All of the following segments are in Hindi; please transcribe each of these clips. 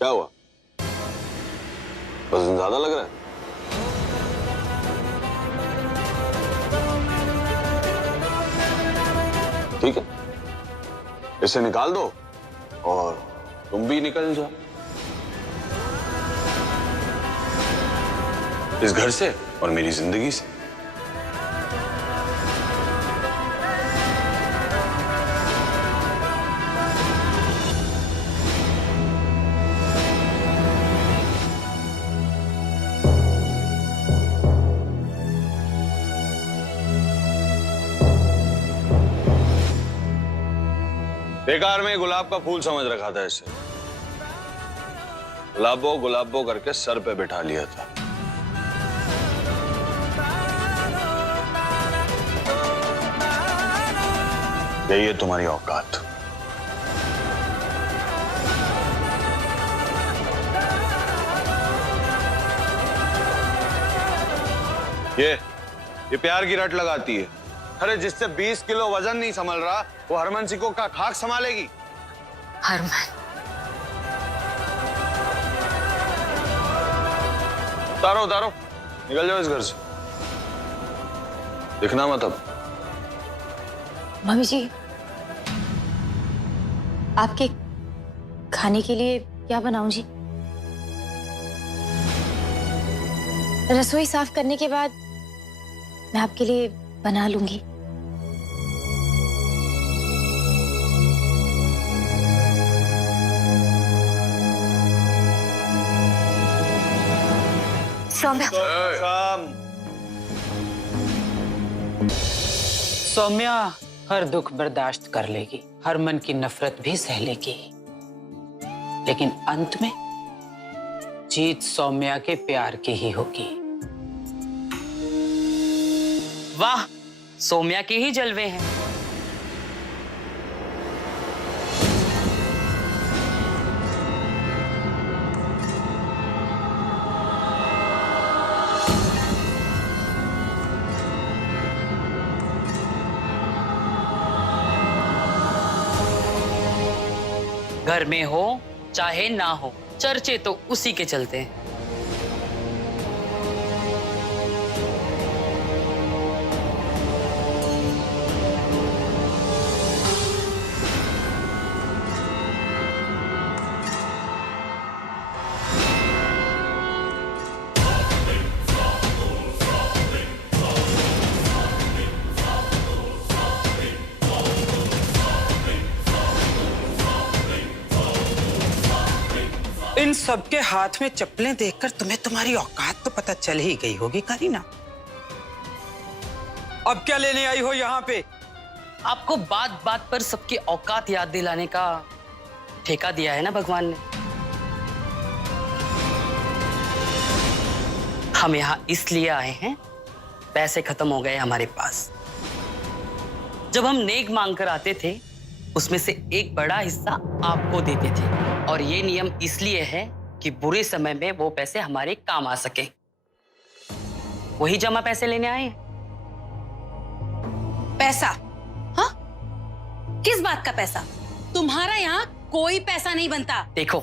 क्या हुआ? वजन ज्यादा लग रहा है? ठीक है, इसे निकाल दो और तुम भी निकल जाओ इस घर से और मेरी जिंदगी से। बेकार में गुलाब का फूल समझ रखा था इसे। गुलाबो गुलाबो करके सर पे बिठा लिया था। यही है तुम्हारी औकात। ये प्यार की रट लगाती है। अरे जिससे 20 किलो वजन नहीं संभल रहा, वो हरमन सिंह को का खाक संभालेगी? हरमन, उतारो उतारो, निकल जाओ इस घर से। दिखना मत अब। मम्मी जी, आपके खाने के लिए क्या बनाऊं जी? रसोई साफ करने के बाद मैं आपके लिए बना लूंगी। सौम्या हर दुख बर्दाश्त कर लेगी, हर मन की नफरत भी सह लेगी, लेकिन अंत में जीत सौम्या के प्यार की ही होगी। वाह, सौम्या के ही जलवे हैं। घर में हो चाहे ना हो, चर्चे तो उसी के चलते हैं। इन सबके हाथ में चप्पलें देखकर तुम्हें तुम्हारी औकात तो पता चल ही गई होगी करीना। अब क्या लेने आई हो यहाँ पे? आपको बात बात पर सबकी औकात याद दिलाने का ठेका दिया है ना भगवान ने। हम यहाँ इसलिए आए हैं, पैसे खत्म हो गए हमारे पास। जब हम नेक मांग कर आते थे, उसमें से एक बड़ा हिस्सा आपको देते थे, और ये नियम इसलिए है कि बुरे समय में वो पैसे हमारे काम आ सके। वही जमा पैसे लेने आए हैं। पैसा? हाँ? किस बात का पैसा? तुम्हारा यहाँ कोई पैसा नहीं बनता। देखो,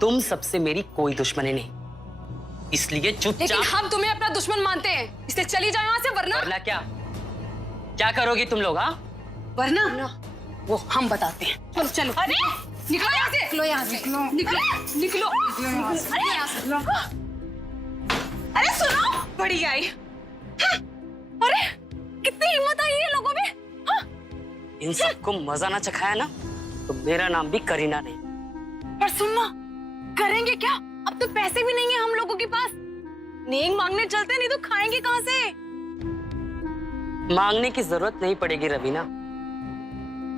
तुम सबसे मेरी कोई दुश्मनी नहीं, इसलिए चुपचाप। लेकिन हम तुम्हें अपना दुश्मन मानते हैं, इसलिए चली जाओ यहाँ से, वरना क्या करोगी तुम लोग? हाँ, वरना वो हम बताते हैं। चलो चलो। अरे निकलो यहाँ से, निकलो यहाँ से, निकलो निकलो। अरे यहाँ से, अरे सुनो, बड़ी आई। अरे कितनी हिम्मत आई है लोगों में। हाँ? इन सबको मजा ना चखाया ना, तो मेरा नाम भी करीना नहीं। पर सुनना, करेंगे क्या? अब तो पैसे भी नहीं है हम लोगों के पास। नेक मांगने चलते, नहीं तो खाएंगे कहाँ से? मांगने की जरूरत नहीं पड़ेगी रवीना,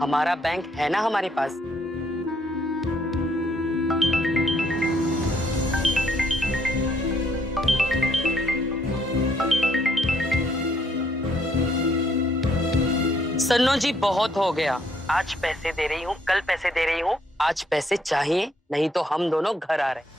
हमारा बैंक है ना हमारे पास। सन्नो जी, बहुत हो गया। आज पैसे दे रही हूँ, कल पैसे दे रही हूँ। आज पैसे चाहिए, नहीं तो हम दोनों घर आ रहे हैं।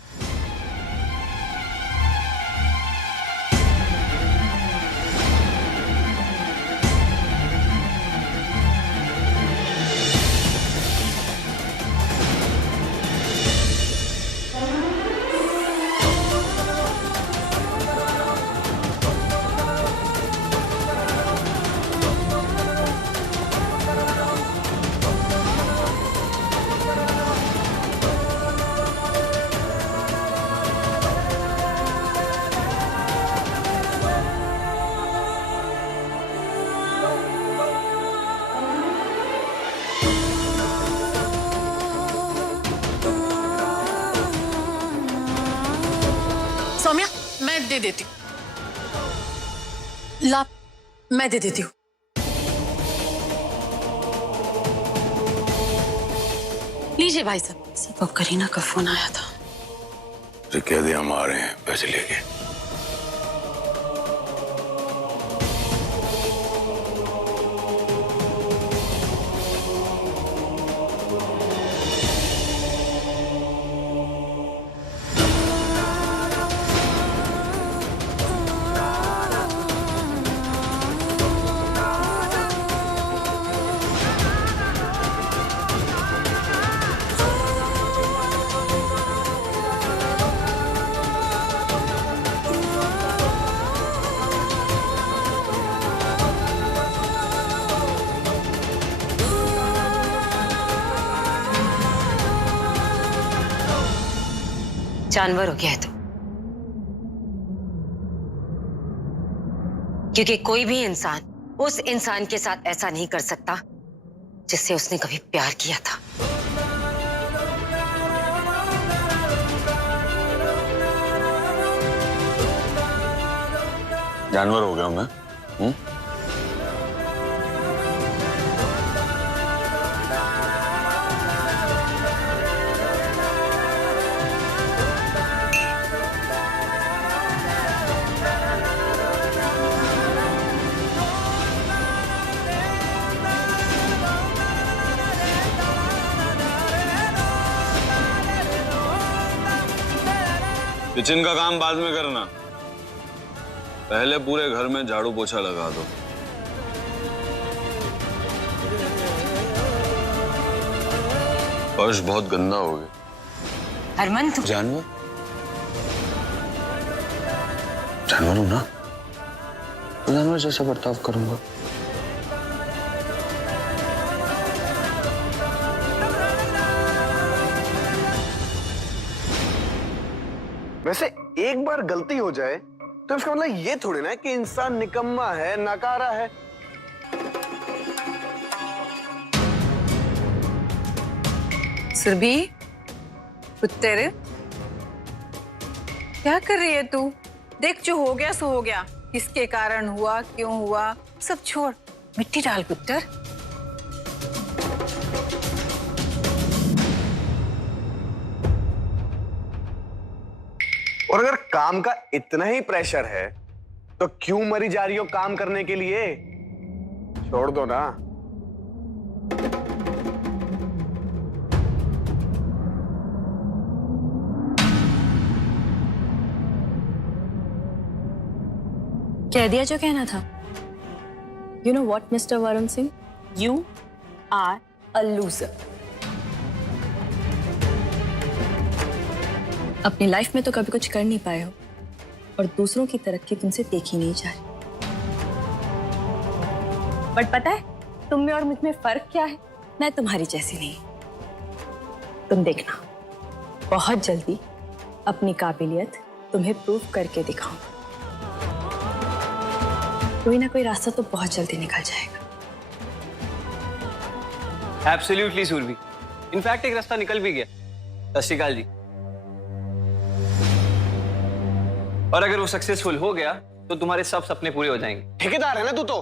दे देती हूँ। ला, मैं दे देती हूँ। लीजिए भाई साहब। सब करीना का फोन आया था। तो कह दिया हम आ रहे हैं पैसे लेके। जानवर हो गया है तू। क्योंकि कोई भी इंसान उस इंसान के साथ ऐसा नहीं कर सकता जिससे उसने कभी प्यार किया था। जानवर हो गया हूं मैं? किचन का काम बाद में करना, पहले पूरे घर में झाड़ू पोछा लगा दो। फर्श बहुत गंदा हो गया। हरमन तू जानवर जानवर हूं ना, तो जानवर जैसा बर्ताव करूंगा। वैसे एक बार गलती हो जाए तो इसका मतलब ये थोड़ी ना कि इंसान निकम्मा है, नाकारा है। सुरभि, पुत्र, क्या कर रही है तू? देख, जो हो गया सो हो गया। किसके कारण हुआ, क्यों हुआ, सब छोड़, मिट्टी डाल पुत्र। और अगर काम का इतना ही प्रेशर है तो क्यों मरी जा रही हो काम करने के लिए? छोड़ दो ना। कह दिया जो कहना था। You know what, Mr. Varun Singh? You are a loser. अपनी लाइफ में तो कभी कुछ कर नहीं पाए हो और दूसरों की तरक्की तुमसे देखी नहीं जा रही। बट पता है तुम में और मुझ में फर्क क्या है? मैं तुम्हारी जैसी नहीं। तुम देखना, बहुत जल्दी अपनी काबिलियत तुम्हें प्रूव करके दिखाऊं। कोई ना कोई रास्ता तो बहुत जल्दी निकल जाएगा। एब्सोल्युटली सुरभि। इनफैक्ट एक रास्ता निकल भी गया। सत श्री अकाल जी। और अगर वो सक्सेसफुल हो गया तो तुम्हारे सब सपने पूरे हो जाएंगे। ठेकेदार है ना तू तो।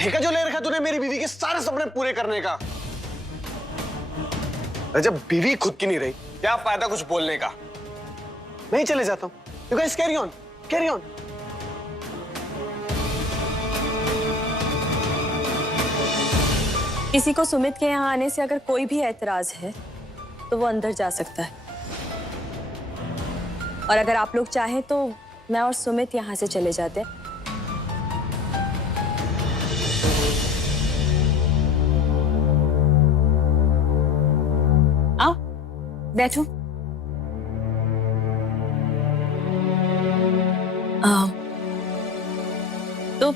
ठेका जो ले रखा तूने मेरी बीवी के सारे सपने पूरे करने का। जब बीवी खुद की नहीं रही, क्या फायदा कुछ बोलने का? मैं ही चले जाता हूं। You guys carry on, carry on. किसी को सुमित के यहाँ आने से अगर कोई भी ऐतराज है तो वो अंदर जा सकता है। और अगर आप लोग चाहें तो मैं और सुमित यहाँ से चले जाते हैं। आओ बैठो। तो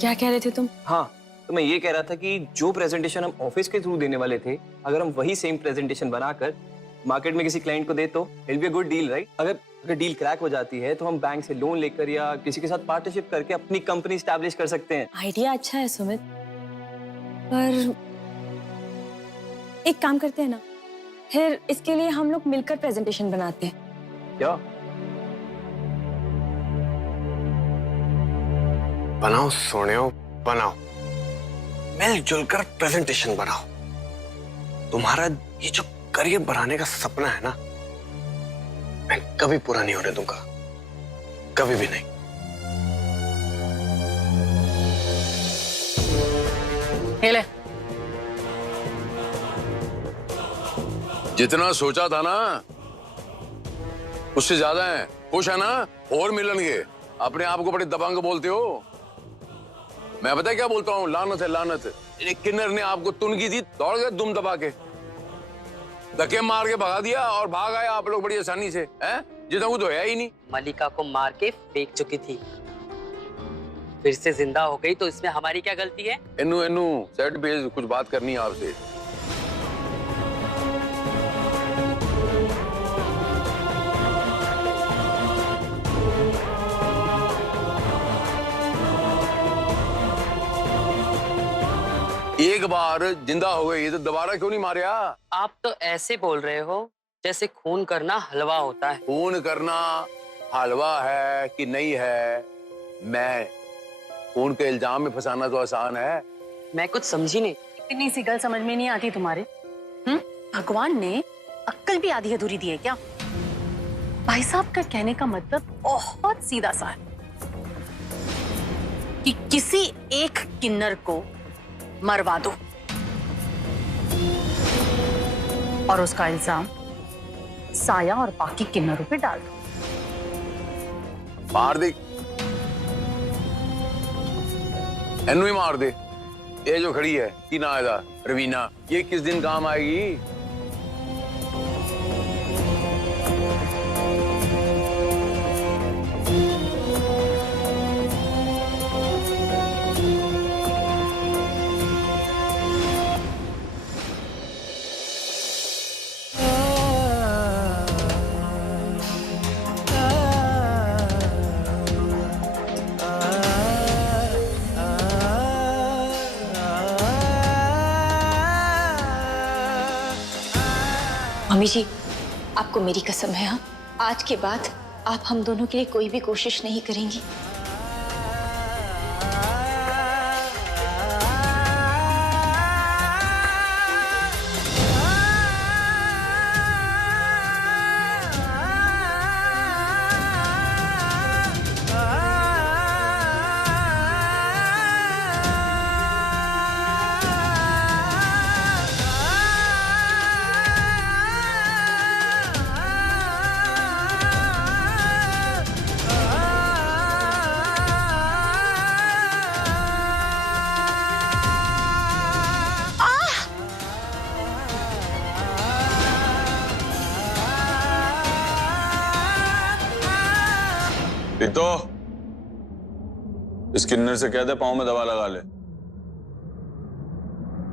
क्या कह रहे थे तुम? हाँ, तो मैं ये कह रहा था कि जो प्रेजेंटेशन हम ऑफिस के थ्रू देने वाले थे, अगर हम वही सेम प्रेजेंटेशन बनाकर मार्केट में किसी क्लाइंट को दे तो it be a good deal, right? अगर डील क्रैक हो जाती है तो हम बैंक से लोन लेकर या किसी के साथ पार्टनरशिप करके अपनी कंपनी स्टैब्लिश कर सकते हैं। आइडिया अच्छा है सुमित, पर एक काम करते हैं ना, फिर इसके लिए हम लोग मिलकर प्रेजेंटेशन बनाते हैं। क्या? बनाओ सोनियो, बनाओ। मिलजुल कर प्रेजेंटेशन बनाओ। तुम्हारा ये जो करियर बनाने का सपना है ना, मैं कभी पूरा नहीं होने दूंगा, कभी भी नहीं। ले। जितना सोचा था ना उससे ज्यादा है। खुश है ना? और मिलेंगे। अपने आप को बड़े दबंग बोलते हो। मैं पता है क्या बोलता हूँ? लानत है लानत। एक किन्नर ने आपको तुन की थी, दौड़ गए दुम दबा के, धक्के मार के भगा दिया और भाग आए आप लोग बड़ी आसानी से। हैं? जितना वो तो है ही नहीं। मलिका को मार के फेंक चुकी थी, फिर से जिंदा हो गई, तो इसमें हमारी क्या गलती है? इन्नू इन्नू सेट पे कुछ बात करनी है आपसे। एक बार जिंदा हो गई तो दोबारा क्यों नहीं मारिया? आप तो ऐसे बोल रहे हो जैसे खून करना हलवा होता है। खून करना हलवा है कि नहीं है? मैं खून के इल्जाम में फंसाना तो आसान है। मैं कुछ समझी नहीं। इतनी सी गल समझ में नहीं आती तुम्हारे। भगवान ने अक्ल भी आधी अधूरी दी है क्या? भाई साहब का कहने का मतलब बहुत सीधा सा है कि किसी एक किन्नर को मरवा दो और उसका इल्जाम साया और बाकी किन्नरों पे डाल दो। मार दे, एनू ही मार दे। ये जो खड़ी है की ना आएगा रवीना, ये किस दिन काम आएगी? मम्मी जी, आपको मेरी कसम है, हाँ, आज के बाद आप हम दोनों के लिए कोई भी कोशिश नहीं करेंगी। तो इस किन्नर से कह दे पाँव में दवा लगा ले,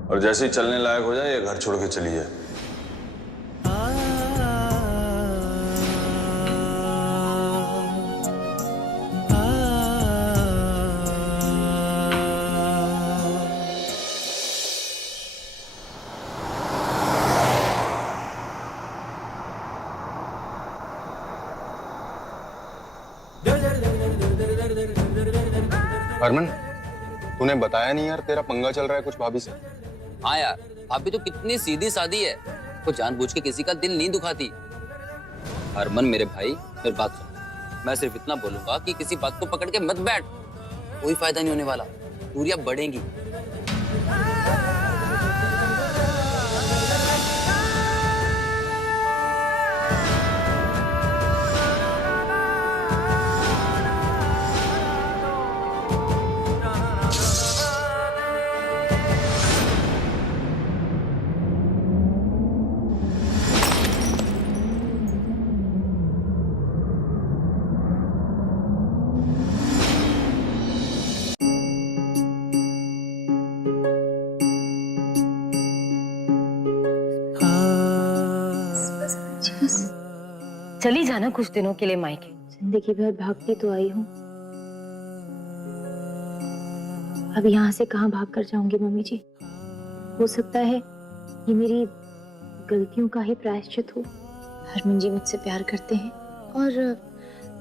और जैसे ही चलने लायक हो जाए ये घर छोड़ के चली जाए। हरमन, तूने बताया नहीं यार, तेरा पंगा चल रहा है कुछ भाभी से। हाँ यार, भाभी तो कितनी सीधी सादी है, वो जानबूझ के किसी का दिल नहीं दुखाती। हरमन मेरे भाई, मेरी बात सुन। मैं सिर्फ इतना बोलूंगा कि किसी बात को पकड़ के मत बैठ, कोई फायदा नहीं होने वाला, दूरियां बढ़ेंगी। चली जाना कुछ दिनों के लिए मायके। जिंदगी भर भागती तो आई हूँ, अब यहाँ से कहाँ भाग कर जाऊंगी मम्मी जी। हो सकता है ये मेरी गलतियों का ही प्रायश्चित हो। हरमन जी मुझसे प्यार करते हैं और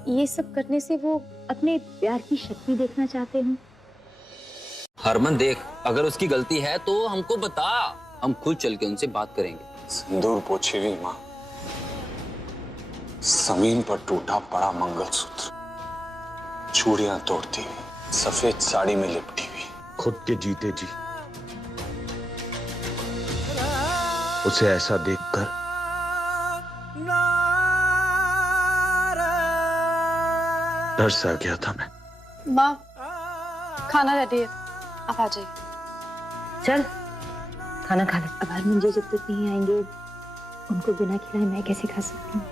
ये सब करने से वो अपने प्यार की शक्ति देखना चाहते हैं, हरमन देख, अगर उसकी गलती है तो हमको बता, हम खुद चल के उनसे बात करेंगे। सिंदूर पोछी हुई माँ, जमीन पर टूटा पड़ा मंगलसूत्र, चूड़ियां तोड़ती हुई, सफेद साड़ी में लिपटी हुई, खुद के जीते जी उसे ऐसा देखकर डर सा गया था मैं। माँ, खाना रेडी है, आप आ जाइए। चल खाना खा ले। अब हरमन जी जब तक नहीं आएंगे उनको बिना खिलाए मैं कैसे खा सकती हूँ?